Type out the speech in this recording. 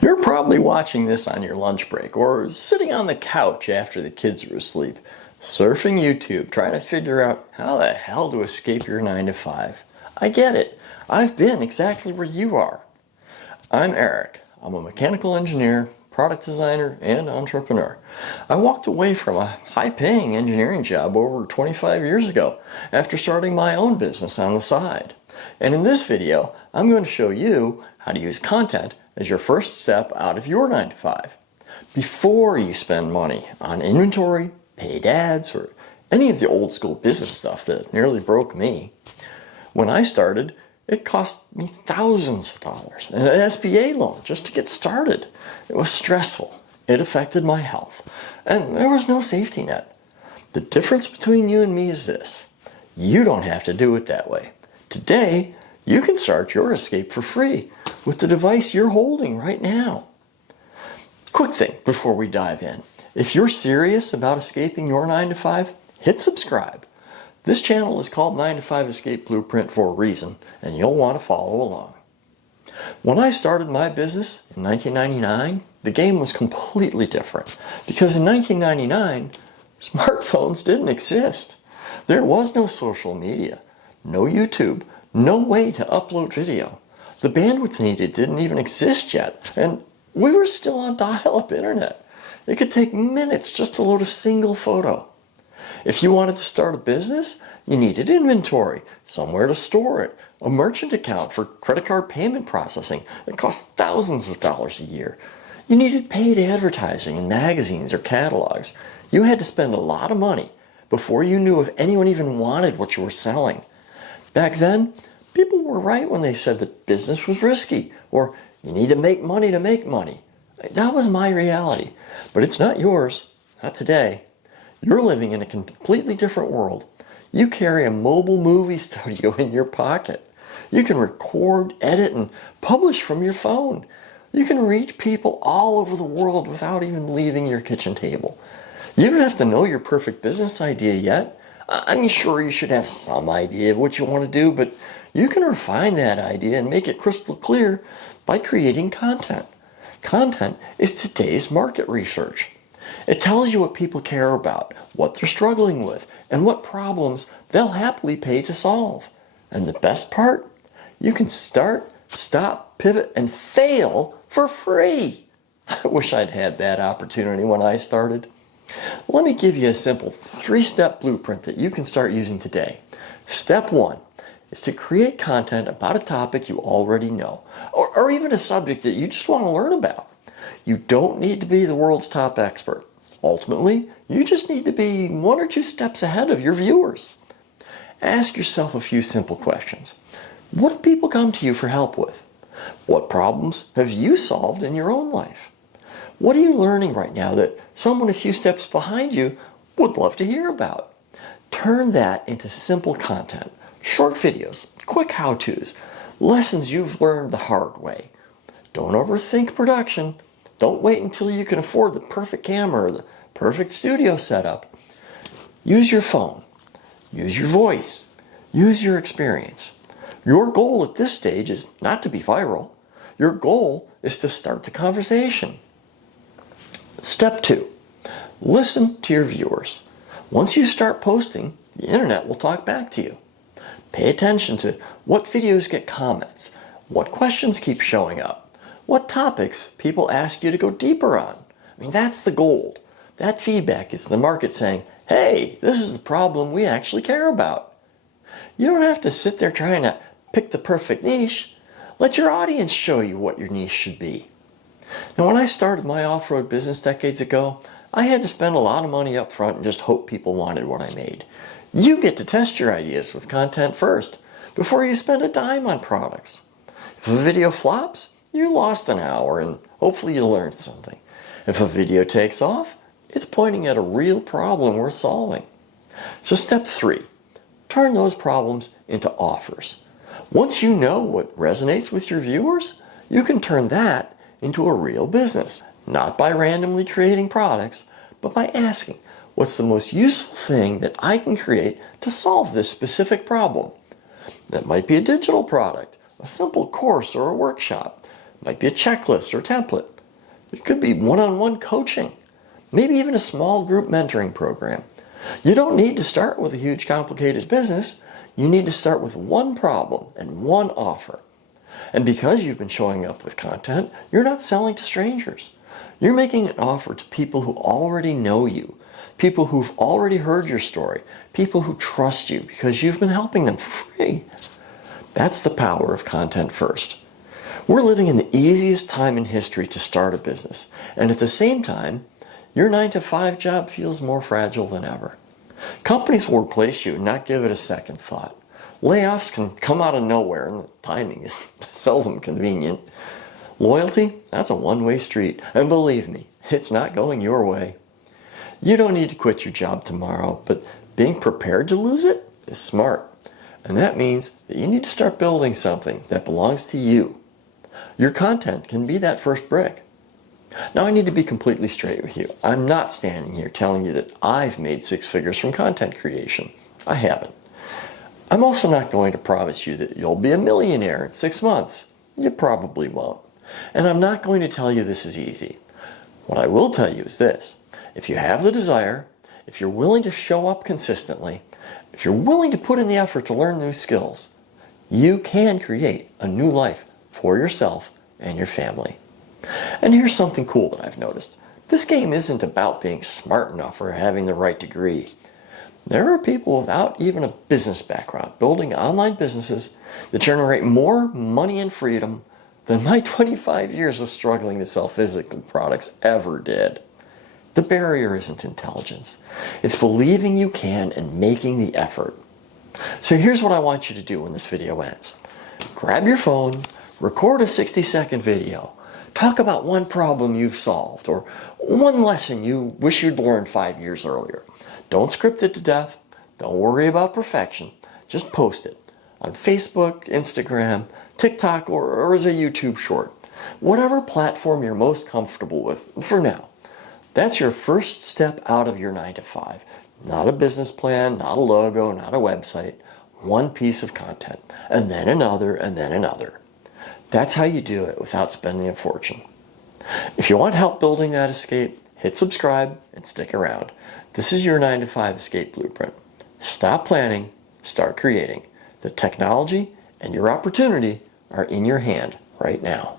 You're probably watching this on your lunch break or sitting on the couch after the kids are asleep, surfing YouTube, trying to figure out how the hell to escape your 9 to 5. I get it. I've been exactly where you are. I'm Eric. I'm a mechanical engineer, product designer, and entrepreneur. I walked away from a high-paying engineering job over 25 years ago after starting my own business on the side. And in this video, I'm going to show you how to use content as your first step out of your 9 to 5. Before you spend money on inventory, paid ads, or any of the old school business stuff that nearly broke me. When I started, it cost me thousands of dollars and an SBA loan just to get started. It was stressful. It affected my health. And there was no safety net. The difference between you and me is this. You don't have to do it that way. Today, you can start your escape for free with the device you're holding right now. Quick thing before we dive in. If you're serious about escaping your 9 to 5, hit subscribe. This channel is called 9 to 5 Escape Blueprint for a reason, and you'll want to follow along. When I started my business in 1999, the game was completely different. Because in 1999, smartphones didn't exist. There was no social media, no YouTube, no way to upload video. The bandwidth needed didn't even exist yet, and we were still on dial-up internet. It could take minutes just to load a single photo. If you wanted to start a business, you needed inventory, somewhere to store it, a merchant account for credit card payment processing that cost thousands of dollars a year. You needed paid advertising in magazines or catalogs. You had to spend a lot of money before you knew if anyone even wanted what you were selling. Back then, people were right when they said that business was risky, or you need to make money to make money. That was my reality, but it's not yours, not today. You're living in a completely different world. You carry a mobile movie studio in your pocket. You can record, edit, and publish from your phone. You can reach people all over the world without even leaving your kitchen table. You don't have to know your perfect business idea yet. I'm sure you should have some idea of what you want to do, but you can refine that idea and make it crystal clear by creating content. Content is today's market research. It tells you what people care about, what they're struggling with, and what problems they'll happily pay to solve. And the best part? You can start, stop, pivot, and fail for free. I wish I'd had that opportunity when I started. Let me give you a simple 3-step blueprint that you can start using today. Step 1 is to create content about a topic you already know, or even a subject that you just want to learn about. You don't need to be the world's top expert. Ultimately, you just need to be 1 or 2 steps ahead of your viewers. Ask yourself a few simple questions. What do people come to you for help with? What problems have you solved in your own life? What are you learning right now that someone a few steps behind you would love to hear about? Turn that into simple content, short videos, quick how-tos, lessons you've learned the hard way. Don't overthink production. Don't wait until you can afford the perfect camera or the perfect studio setup. Use your phone. Use your voice. Use your experience. Your goal at this stage is not to be viral. Your goal is to start the conversation. Step 2. Listen to your viewers. Once you start posting, the internet will talk back to you. Pay attention to what videos get comments, what questions keep showing up, what topics people ask you to go deeper on. That's the gold. That feedback is the market saying, hey, this is the problem we actually care about. You don't have to sit there trying to pick the perfect niche. Let your audience show you what your niche should be. Now, when I started my off-road business decades ago, I had to spend a lot of money up front and just hope people wanted what I made. You get to test your ideas with content first, before you spend a dime on products. If a video flops, you lost an hour and hopefully you learned something. If a video takes off, it's pointing at a real problem worth solving. So step 3, turn those problems into offers. Once you know what resonates with your viewers, you can turn that into a real business. Not by randomly creating products, but by asking, what's the most useful thing that I can create to solve this specific problem? That might be a digital product, a simple course or a workshop. Might be a checklist or template. It could be one-on-one coaching, maybe even a small group mentoring program. You don't need to start with a huge complicated business. You need to start with one problem and one offer. And because you've been showing up with content, you're not selling to strangers. You're making an offer to people who already know you, people who've already heard your story, people who trust you because you've been helping them for free. That's the power of content first. We're living in the easiest time in history to start a business, and at the same time, your 9-to-5 job feels more fragile than ever. Companies will replace you and not give it a second thought. Layoffs can come out of nowhere, and the timing is seldom convenient. Loyalty, that's a one-way street, and believe me, it's not going your way. You don't need to quit your job tomorrow, but being prepared to lose it is smart. And that means that you need to start building something that belongs to you. Your content can be that first brick. Now I need to be completely straight with you. I'm not standing here telling you that I've made 6 figures from content creation. I haven't. I'm also not going to promise you that you'll be a millionaire in 6 months. You probably won't. And I'm not going to tell you this is easy. What I will tell you is this. If you have the desire, if you're willing to show up consistently, if you're willing to put in the effort to learn new skills, you can create a new life for yourself and your family. And here's something cool that I've noticed. This game isn't about being smart enough or having the right degree. There are people without even a business background building online businesses that generate more money and freedom than my 25 years of struggling to sell physical products ever did. The barrier isn't intelligence. It's believing you can and making the effort. So here's what I want you to do when this video ends. Grab your phone, record a 60-second video. Talk about one problem you've solved or one lesson you wish you'd learned 5 years earlier. Don't script it to death. Don't worry about perfection. Just post it on Facebook, Instagram, TikTok, or as a YouTube short. Whatever platform you're most comfortable with for now. That's your first step out of your 9-to-5. Not a business plan, not a logo, not a website. One piece of content, and then another, and then another. That's how you do it without spending a fortune. If you want help building that escape, hit subscribe and stick around. This is your 9-to-5 escape blueprint. Stop planning, start creating. The technology and your opportunity are in your hand right now.